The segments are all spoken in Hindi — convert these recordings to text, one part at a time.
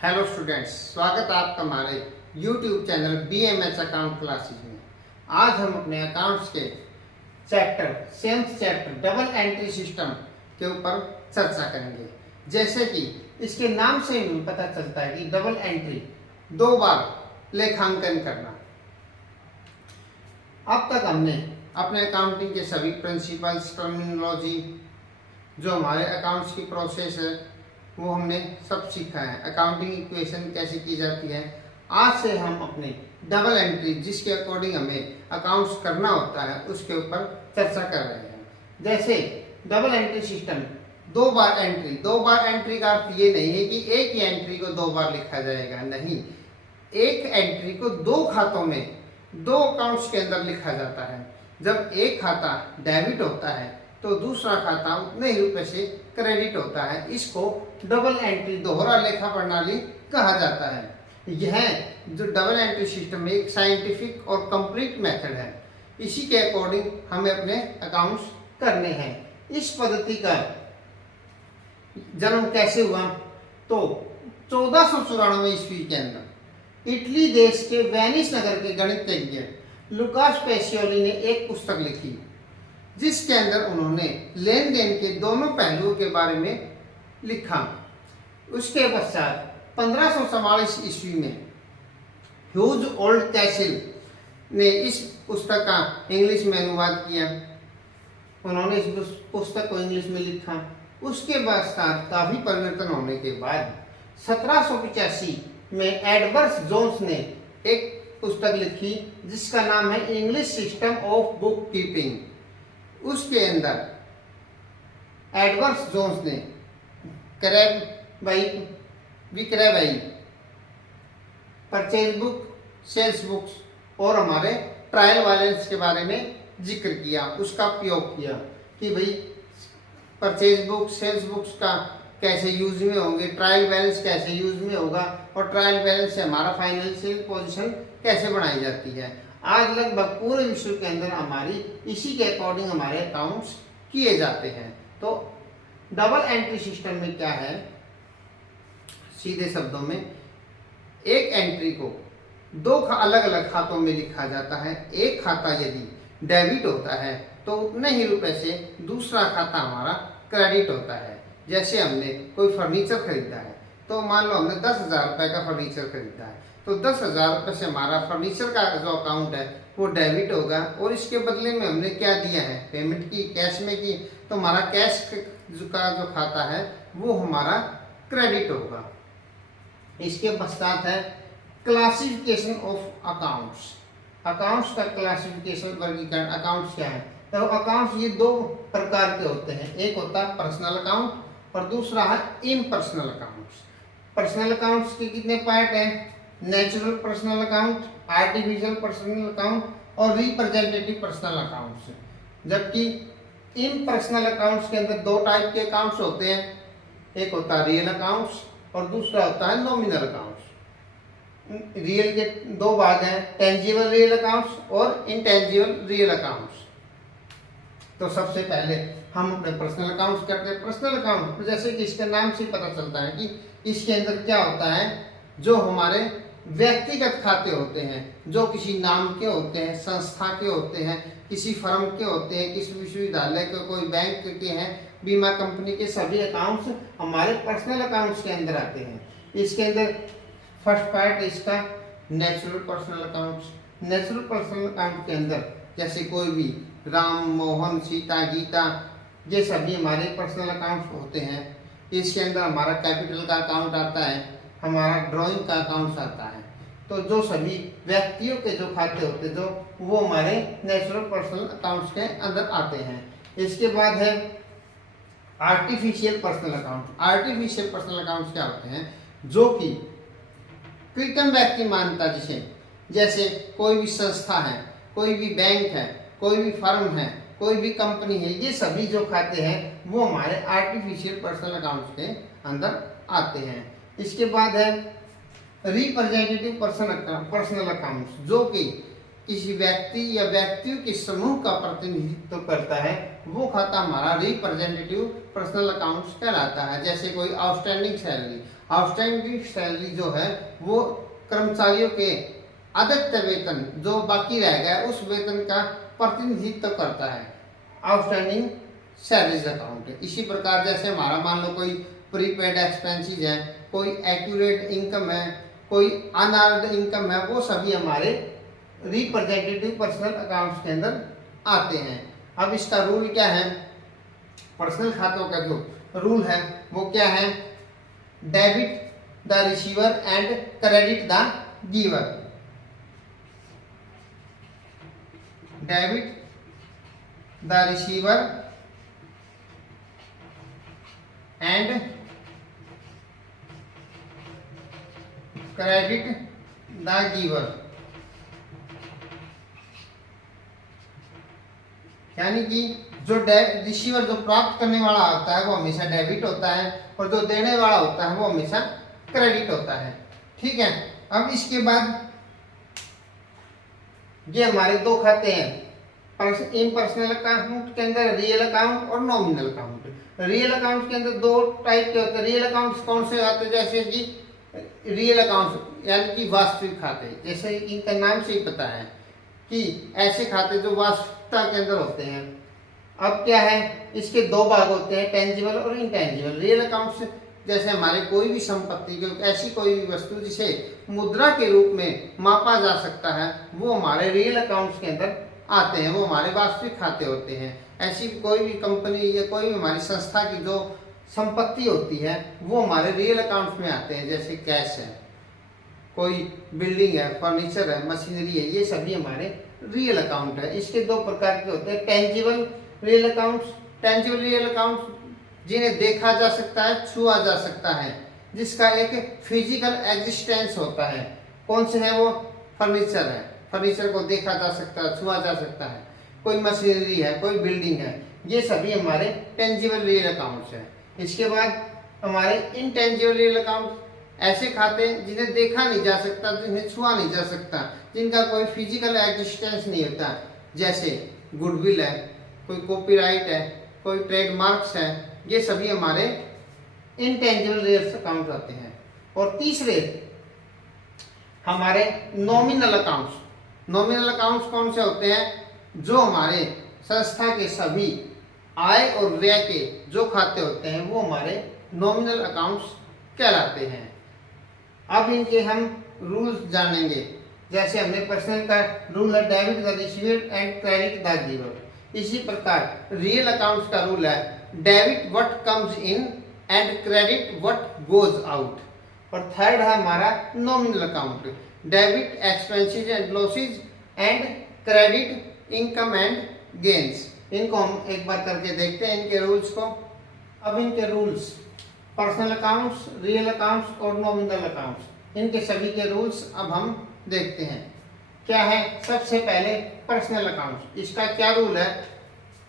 हेलो स्टूडेंट्स, स्वागत है आपका हमारे YouTube channel BMH account classes में। आज हम अपने अकाउंट्स के seventh chapter double entry system के ऊपर चर्चा करेंगे। जैसे कि इसके नाम से ही पता चलता है कि डबल एंट्री, दो बार लेखांकन करना। अब तक हमने अपने अकाउंटिंग के सभी प्रिंसिपल्स, टर्मिनोलॉजी, जो हमारे अकाउंट्स की प्रोसेस है वो हमने सब सीखा है। अकाउंटिंग इक्वेशन कैसे की जाती है। आज से हम अपने डबल एंट्री, जिसके अकॉर्डिंग हमें अकाउंट्स करना होता है, उसके ऊपर चर्चा कर रहे हैं। जैसे डबल एंट्री सिस्टम, दो बार एंट्री का अर्थ ये नहीं है कि एक ही एंट्री को दो बार लिखा जाएगा, नहीं। एक एंट्री को दो खातों में, दो अकाउंट्स के अंदर लिखा जाता है। जब एक खाता डेबिट होता है तो दूसरा खाता उतने ही रुपए से क्रेडिट होता है। इसको डबल एंट्री, दोहरा लेखा प्रणाली कहा जाता है। यह जो डबल एंट्री सिस्टम है एक साइंटिफिक और कंप्लीट मेथड है। इसी के अकॉर्डिंग हमें अपने अकाउंट्स करने हैं। इस पद्धति का जन्म कैसे हुआ? तो 1494 ईस्वी के अंदर इटली देश के वेनिस नगर के गणितज्ञ लुकास पेसियोली ने एक पुस्तक लिखी, जिसके अंदर उन्होंने लेन देन के दोनों पहलुओं के बारे में लिखा। उसके पश्चात 1544 ईस्वी में ह्यूज ओल्ड कैसिल ने इस पुस्तक का इंग्लिश में अनुवाद किया। उन्होंने इस पुस्तक को इंग्लिश में लिखा। उसके पश्चात काफी परिवर्तन होने के बाद 1785 में एडवर्ड जोन्स ने एक पुस्तक लिखी, जिसका नाम है English system of book keeping. उसके अंदर एडवर्ड जोन्स ने विक्रय बही, परचेज बुक, सेल्स बुक्स और हमारे ट्रायल बैलेंस के बारे में जिक्र किया, उसका उपयोग किया कि भाई परचेज बुक, सेल्स बुक्स का कैसे यूज में होंगे, ट्रायल बैलेंस कैसे यूज में होगा और ट्रायल बैलेंस से हमारा फाइनेंशियल पोजीशन कैसे बनाई जाती है। आज लगभग पूरे विश्व के अंदर हमारी इसी के अकॉर्डिंग हमारे अकाउंट्स किए जाते हैं। तो डबल एंट्री सिस्टम में क्या है, सीधे शब्दों में एक एंट्री को दो अलग अलग खातों में लिखा जाता है। एक खाता यदि डेबिट होता है तो उतने ही रुपए से दूसरा खाता हमारा क्रेडिट होता है। जैसे हमने कोई फर्नीचर खरीदा है तो मान लो हमने 10,000 रुपए का फर्नीचर खरीदा है, तो 10,000 रुपए से हमारा फर्नीचर का जो अकाउंट है वो डेबिट होगा और इसके बदले में हमने क्या दिया है, पेमेंट की, कैश में की, तो हमारा कैश का जो खाता है वो हमारा क्रेडिट होगा। इसके पश्चात है क्लासिफिकेशन ऑफ अकाउंट्स। अकाउंट्स का क्लासिफिकेशन, वर्गीकरण। अकाउंट्स क्या है? तो अकाउंट्स ये दो प्रकार के होते हैं। एक होता है पर्सनल अकाउंट और दूसरा है इम्पर्सनल अकाउंट्स। पर्सनल अकाउंट्स के कितने पार्ट हैं? Natural personal account, artificial personal account और रिप्रेजेंटेटिव पर्सनल अकाउंट्स। जबकि इम्पर्सनल अकाउंट्स के अंदर दो टाइप के अकाउंट्स होते हैं। एक होता है रियल अकाउंट्स और दूसरा होता है नॉमिनल अकाउंट्स। रियल के दो भाग हैं, टेंजिबल रियल अकाउंट्स और इनटेंजिबल रियल अकाउंट्स। तो सबसे पहले हम अपने पर्सनल अकाउंट्स करते हैं। पर्सनल अकाउंट जैसे कि इसके नाम से पता चलता है कि इसके अंदर क्या होता है, जो हमारे व्यक्तिगत खाते होते हैं, जो किसी नाम के होते हैं, संस्था के होते हैं, किसी फर्म के होते हैं, किसी विश्वविद्यालय के, कोई बैंक के हैं, बीमा कंपनी के, सभी अकाउंट्स हमारे पर्सनल अकाउंट्स के अंदर आते हैं। इसके अंदर फर्स्ट पार्ट इसका natural personal accounts. Natural personal account के अंदर जैसे कोई भी राम, मोहन, सीता, गीता, ये सभी हमारे पर्सनल अकाउंट्स होते हैं। इसके अंदर हमारा कैपिटल का अकाउंट आता है, हमारा ड्राइंग का अकाउंट आता है। तो जो सभी व्यक्तियों के जो खाते होते हैं, जो वो हमारे नेचुरल पर्सनल अकाउंट्स के अंदर आते हैं। इसके बाद है artificial personal account. Artificial personal accounts क्या होते हैं? जो कि कृत्रिम व्यक्ति मान्यता, जिसे जैसे कोई भी संस्था है, कोई भी बैंक है, कोई भी फर्म है, कोई भी कंपनी है, ये सभी जो खाते हैं वो हमारे आर्टिफिशियल पर्सनल अकाउंट्स के अंदर आते हैं। इसके बाद है रिप्रेजेंटेटिव पर्सनल अकाउंट्स, जो कि किसी व्यक्ति या व्यक्तियों के समूह का प्रतिनिधित्व करता है, वो खाता हमारा रिप्रेजेंटेटिव पर्सनल अकाउंट्स कहलाता है। जैसे कोई आउटस्टैंडिंग सैलरी जो है वो कर्मचारियों के अतिरिक्त वेतन जो बाकी रह गया उस वेतन का प्रतिनिधित्व करता है, आउटस्टैंडिंग सैलरीज अकाउंट है। इसी प्रकार जैसे हमारा मान लो कोई प्रीपेड एक्सपेंसेस है, कोई एक्यूरेट इनकम है, कोई अनअर्न्ड इनकम है, वो सभी हमारे रिप्रेजेंटेटिव पर्सनल अकाउंट्स के अंदर आते हैं। अब इसका रूल क्या है, पर्सनल खातों का जो रूल है वो क्या है, debit the receiver and credit the giver. Debit the receiver and credit the giver, यानी कि जो रिसीवर जो प्राप्त करने वाला होता है वो हमेशा डेबिट होता है और जो देने वाला होता है वो हमेशा क्रेडिट होता है। ठीक है, अब इसके बाद ये हमारे दो खाते हैं इन पर्सनल अकाउंट के अंदर, रियल अकाउंट और नॉमिनल अकाउंट। रियल अकाउंट के अंदर दो टाइप के होते हैं। रियल अकाउंट्स कौन से आते हैं, जैसे कि रियल अकाउंट यानी कि वास्तविक खाते, जैसे इनका नाम से ही पता है कि ऐसे खाते जो वास्तविकता के अंदर होते हैं। अब क्या है, इसके दो भाग होते हैं, टेंजिबल और इनटेंजिबल। रियल अकाउंट्स जैसे हमारे कोई भी संपत्ति, ऐसी कोई भी वस्तु जिसे मुद्रा के रूप में मापा जा सकता है, वो हमारे रियल अकाउंट्स के अंदर आते हैं, वो हमारे वास्तविक खाते होते हैं। ऐसी कोई भी कंपनी या कोई भी हमारी संस्था की जो संपत्ति होती है वो हमारे रियल अकाउंट्स में आते हैं, जैसे कैश है, कोई बिल्डिंग है, फर्नीचर है, मशीनरी है, ये सभी हमारे रियल अकाउंट है। इसके दो प्रकार के होते हैं, tangible real accounts. Tangible real accounts जिन्हें देखा जा सकता है, छुआ जा सकता है, जिसका एक फिजिकल एग्जिस्टेंस होता है। कौन से है वो, फर्नीचर है, फर्नीचर को देखा जा सकता है, छुआ जा सकता है, कोई मशीनरी है, कोई बिल्डिंग है, ये सभी हमारे टेंजिबल रियल अकाउंट्स हैं। इसके बाद हमारे इनटेंजिबल रियल अकाउंट, ऐसे खाते जिन्हें देखा नहीं जा सकता, जिन्हें छुआ नहीं जा सकता, जिनका कोई फिजिकल एग्जिस्टेंस नहीं होता, जैसे गुडविल है, कोई कॉपीराइट है, कोई ट्रेडमार्क्स है, ये सभी हमारे इनटेंजिबल रियल अकाउंट आते हैं। और तीसरे हमारे नॉमिनल अकाउंट्स। नॉमिनल अकाउंट्स कौन से होते हैं, जो हमारे संस्था के सभी आय और व्यय के जो खाते होते हैं वो हमारे नॉमिनल अकाउंट्स कहलाते हैं। अब इनके हम रूल्स जानेंगे। जैसे हमने पर्सनल का रूल है, debit the receiver and credit the giver. इसी प्रकार रियल अकाउंट्स का रूल है, debit what comes in and credit what goes out. और थर्ड है हमारा nominal account, debit expenses and losses and credit income and gains. इनको हम एक बार करके देखते हैं इनके रूल्स को। अब इनके rules, personal accounts, real accounts और नॉमिनल अकाउंट्स, इनके सभी के रूल्स अब हम देखते हैं। क्या है, सबसे पहले पर्सनल अकाउंट्स। इसका क्या रूल है,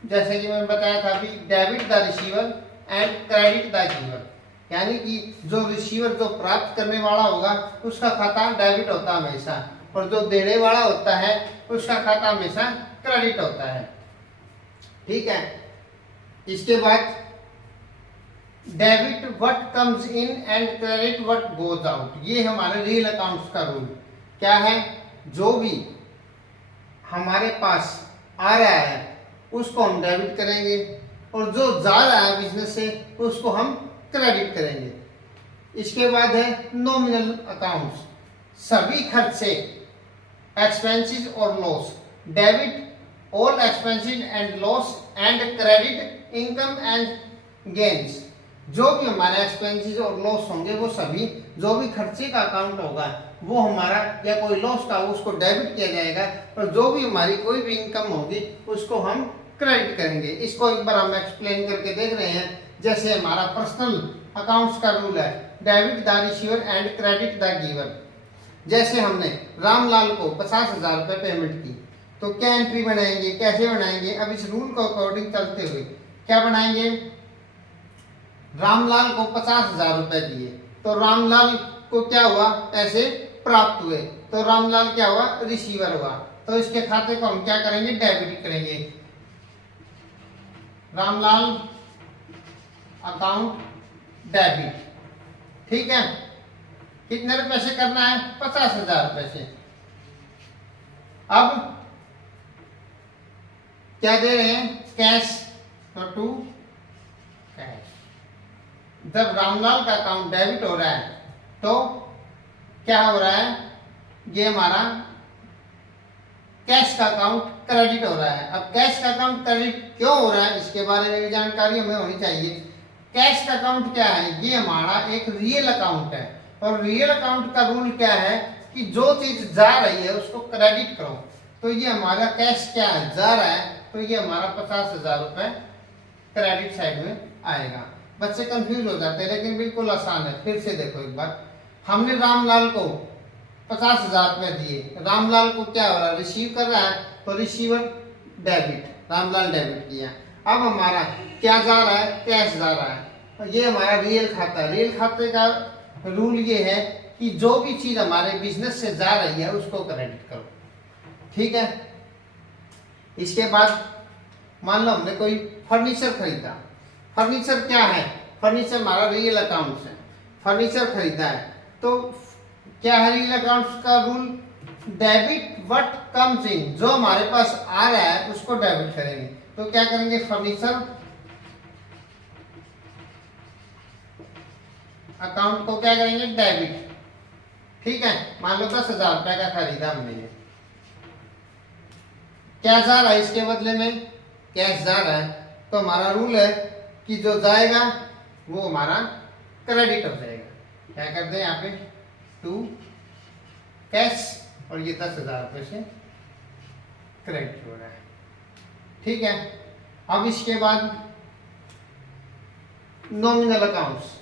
जैसे कि मैंने बताया था अभी, debit the receiver and credit the giver, यानी कि जो रिसीवर जो प्राप्त करने वाला होगा उसका खाता डेबिट होता है हमेशा, और जो देने वाला होता है उसका खाता हमेशा क्रेडिट होता है। ठीक है, इसके बाद debit what comes in and credit what goes out, ये हमारे रियल अकाउंट्स का रूल। क्या है, जो भी हमारे पास आ रहा है उसको हम डेबिट करेंगे, और जो जा रहा है बिजनेस से उसको हम क्रेडिट करेंगे। इसके बाद है नॉमिनल अकाउंट्स, सभी खर्चे, एक्सपेंसेस और loss, debit all expenses and loss and credit income and gains. जो भी हमारे एक्सपेंसेस और लॉस होंगे वो सभी, जो भी खर्चे का अकाउंट होगा वो हमारा, या कोई लॉस का, उसको डेबिट किया जाएगा, और जो भी हमारी कोई भी इनकम होगी उसको हम क्रेडिट करेंगे। इसको एक बार हम एक्सप्लेन करके देख रहे हैं। जैसे हमारा पर्सनल अकाउंट्स का रूल है, debit the receiver and credit the giver. जैसे हमने रामलाल को 50,000 रुपये पेमेंट की, तो क्या एंट्री बनाएंगे, कैसे बनाएंगे, अब इस रूल को अकॉर्डिंग चलते हुए क्या बनाएंगे, रामलाल को 50,000 रुपये दिए, तो रामलाल को क्या हुआ, पैसे प्राप्त हुए, तो रामलाल क्या हुआ, रिसीवर हुआ। तो इसके खाते को हम क्या करेंगे, डेबिट करेंगे। रामलाल अकाउंट डेबिट, ठीक है। कितने रुपए से करना है, 50,000 रुपए से। अब क्या दे रहे हैं, कैश, तो टू कैश। जब रामलाल का अकाउंट डेबिट हो रहा है तो क्या हो रहा है, ये हमारा कैश का अकाउंट क्रेडिट हो रहा है। अब कैश का अकाउंट क्रेडिट क्यों हो रहा है, इसके बारे में भी जानकारी हमें होनी चाहिए। कैश का अकाउंट क्या है, ये हमारा एक रियल अकाउंट है, और रियल अकाउंट का रूल क्या है कि जो चीज जा रही है उसको क्रेडिट करो। तो ये हमारा कैश क्या है, जा रहा है, तो ये हमारा 50,000 रुपए क्रेडिट साइड में आएगा। बच्चे कंफ्यूज हो जाते हैं, लेकिन बिल्कुल आसान है। फिर से देखो एक बार, हमने रामलाल को 50,000 रुपए दिए, रामलाल को क्या हो रहा है, रिसीव कर रहा है, तो रिसीवर डेबिट, रामलाल डेबिट किया। अब हमारा क्या जा रहा है, कैश जा रहा है। ये हमारा रियल खाता है। रियल खाते का रूल ये है कि जो भी चीज हमारे बिजनेस से जा रही है उसको क्रेडिट करो, ठीक है। इसके बाद मान लो हमने कोई फर्नीचर खरीदा। फर्नीचर क्या है, फर्नीचर हमारा रियल अकाउंट है। फर्नीचर खरीदा है तो क्या है रियल अकाउंट का rule, debit what comes in, जो हमारे पास आ रहा है उसको डेबिट करेंगे। तो क्या करेंगे, फर्नीचर अकाउंट को क्या करेंगे, डेबिट, ठीक है। मान लो 10,000 रुपए का खरीदा हमने, क्या जा रहा है इसके बदले में, कैश जा रहा है, तो हमारा रूल है कि जो जाएगा वो हमारा क्रेडिट हो जाएगा। क्या करते हैं यहाँ पे, टू कैश, और ये 10,000 रुपए से क्रेडिट हो रहा है, ठीक है। अब इसके बाद नॉमिनल अकाउंट्स,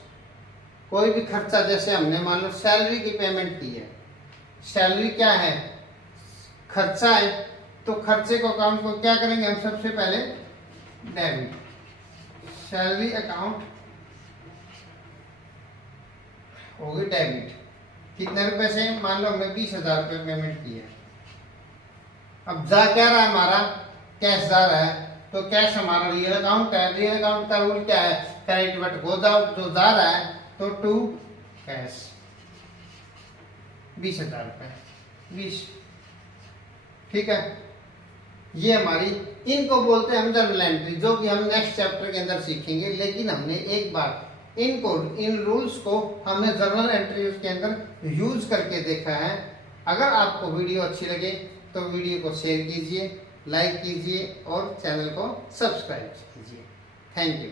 कोई भी खर्चा, जैसे हमने मान लो सैलरी की पेमेंट की है, सैलरी क्या है, खर्चा है, तो खर्चे को अकाउंट को क्या करेंगे हम, सबसे पहले डेबिट, सैलरी अकाउंट हो गई डेबिट। कितने रुपए से, मान लो हमने 20,000 रुपये पेमेंट की है। अब जा क्या रहा है, हमारा कैश जा रहा है, तो कैश हमारा रियल अकाउंट है। रियल अकाउंट का रूल क्या है, क्रेडिट बट गो जो जा रहा है, तो टू कैश, 20,000 रुपये, 20, ठीक है। ये हमारी, इनको बोलते हैं हम जर्नल एंट्री, जो कि हम नेक्स्ट चैप्टर के अंदर सीखेंगे। लेकिन हमने एक बार इनको, इन रूल्स को हमने जर्नल एंट्री के अंदर यूज करके देखा है। अगर आपको वीडियो अच्छी लगे तो वीडियो को शेयर कीजिए, लाइक कीजिए और चैनल को सब्सक्राइब कीजिए। Thank you.